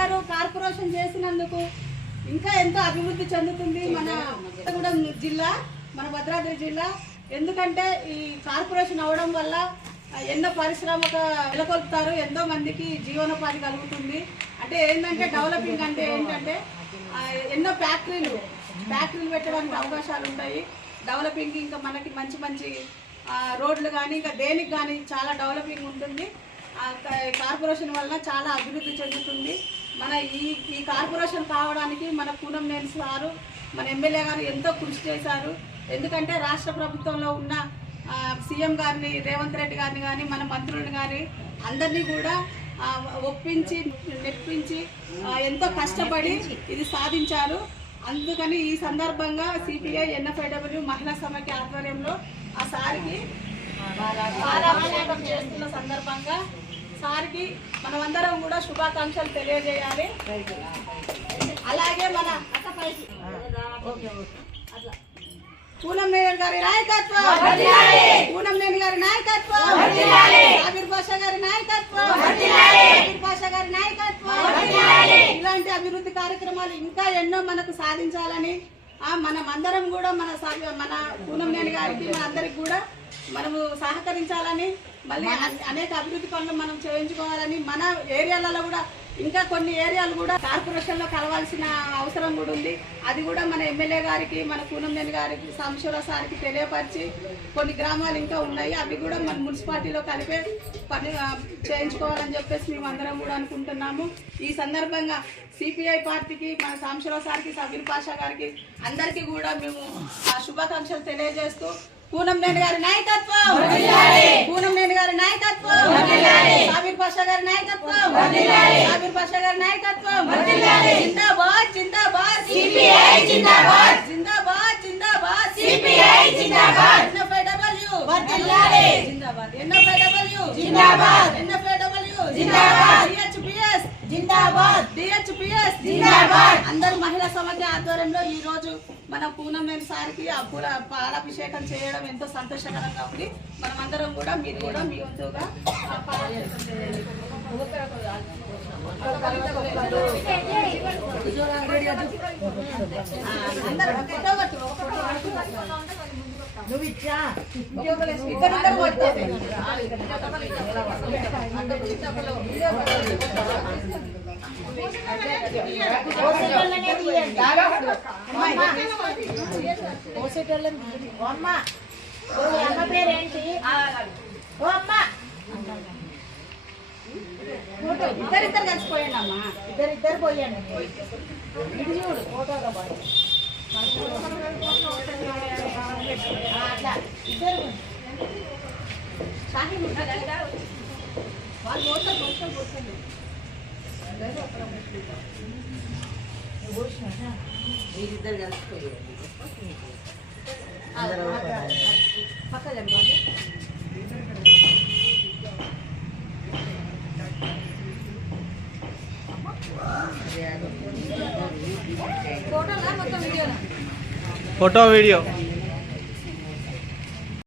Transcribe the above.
గారు కార్పొరేషన్ చేసినందుకు ఇంకా ఎంతో అభివృద్ధి చెందుతుంది మన కూడా జిల్లా మన భద్రాద్రి జిల్లా. ఎందుకంటే ఈ కార్పొరేషన్ అవడం వల్ల ఎన్నో పరిశ్రమక నెలకొల్పుతారు ఎంతో మందికి జీవనోపాధి కలుగుతుంది. అంటే ఏంటంటే డెవలపింగ్ అంటే ఏంటంటే ఎన్నో ఫ్యాక్టరీలు ఫ్యాక్టరీలు పెట్టడానికి అవకాశాలు ఉంటాయి. డెవలపింగ్ ఇంకా మనకి మంచి మంచి రోడ్లు కానీ ఇంకా దేనికి కానీ చాలా డెవలపింగ్ ఉంటుంది. కార్పొరేషన్ వల్ల చాలా అభివృద్ధి చెందుతుంది. మన ఈ ఈ కార్పొరేషన్ కావడానికి మన పూనం నేని సారు మన ఎమ్మెల్యే గారు ఎంతో కృషి చేశారు. ఎందుకంటే రాష్ట్ర ప్రభుత్వంలో ఉన్న సీఎం గారిని రేవంత్ రెడ్డి గారిని కానీ మన మంత్రులను కానీ అందరినీ కూడా ఒప్పించి నెప్పించి ఎంతో కష్టపడి ఇది సాధించారు. అందుకని ఈ సందర్భంగా సిపిఐ ఎన్ఎఫ్ఐడబ్ల్యూ మహిళా సమైక్య ఆధ్వర్యంలో ఆ సారికి చేస్తున్న సందర్భంగా సార్కి మనమందరం కూడా శుభాకాంక్షలు తెలియజేయాలి. అలాగే మన. పూనం నేని గారి నాయకత్వం. పూనం నేని గారి నాయకత్వం. ఆబిర్ పాషా గారి నాయకత్వం. ఆబిర్ పాషా గారి నాయకత్వం. ఇలాంటి అభివృద్ధి కార్యక్రమాలు ఇంకా ఎన్నో మనకు సాధించాలని మనం అందరం కూడా మన మన పూనం నేని గారికి మన అందరికి కూడా మనము సహకరించాలని మళ్ళీ అన్- అనేక అభివృద్ధి పనులు మనం చేయించుకోవాలని మన ఏరియాలలో కూడా ఇంకా కొన్ని ఏరియాలు కూడా కార్పొరేషన్లో కలవాల్సిన అవసరం కూడా ఉంది. అది కూడా మన ఎమ్మెల్యే గారికి మన కూనందేని గారికి సంశుర సార్కి తెలియపరిచి కొన్ని గ్రామాలు ఇంకా ఉన్నాయి. అవి కూడా మన మున్సిపాలిటీలో కలిపే పని చేయించుకోవాలని చెప్పేసి మేము అందరం కూడా అనుకుంటున్నాము. ఈ సందర్భంగా సిపిఐ పార్టీకి మన సాంశుర సార్కి సబీర్ పాషా గారికి అందరికీ కూడా మేము ఆ, శుభాకాంక్షలు తెలియజేస్తూ పూనంనేని గారి నాయకత్వం. పూనంనేని గారి నాయకత్వం. సాబీర్ పాషా గారి నాయకత్వం. సాబీర్ పాషా గారి నాయకత్వం. జిందాబాద్ జిందాబాద్. సిపిఐ జిందాబాద్. జిందాబాద్ జిందాబాద్. సిపిఐ జిందాబాద్. ఎన్ఎఫ్ఐడబ్ల్యూ వర్ధిల్లాలి జిందాబాద్. ఎన్ఎఫ్ఐడబ్ల్యూ జిందాబాద్. ఎన్ఎఫ్ఐడబ్ల్యూ జిందాబాద్. డిహెచ్పిఎస్ జిందాబాద్. డిహెచ్పిఎస్. జిందాబాద్. అందరు మహిళా సమాఖ్య ఆధ్వర్యంలో ఈ రోజు మన పూనమేని సారికి ఆ పూల పాలాభిషేకం చేయడం ఎంతో సంతోషకరంగా ఉంది. మనం అందరం కూడా మీరు కూడా మీ వంతుగా అందరూ. నువ్వు ఇచ్చా. పట్టుకోండి. అమ్మ ఓ అమ్మ పేరేంటి ఓ అమ్మ ఇద్దరు ఇద్దరు కలిసిపోయండి పోయండి ఇది చూడు ఫోటోలో అట్లా ఇద్దరు సాహిబ్ ఉంటారు వాళ్ళు పోతారు పోతారు పోతారు. పక్క జరగాలి ఫోటోలా మొత్తం వీడియోలా? Photo video.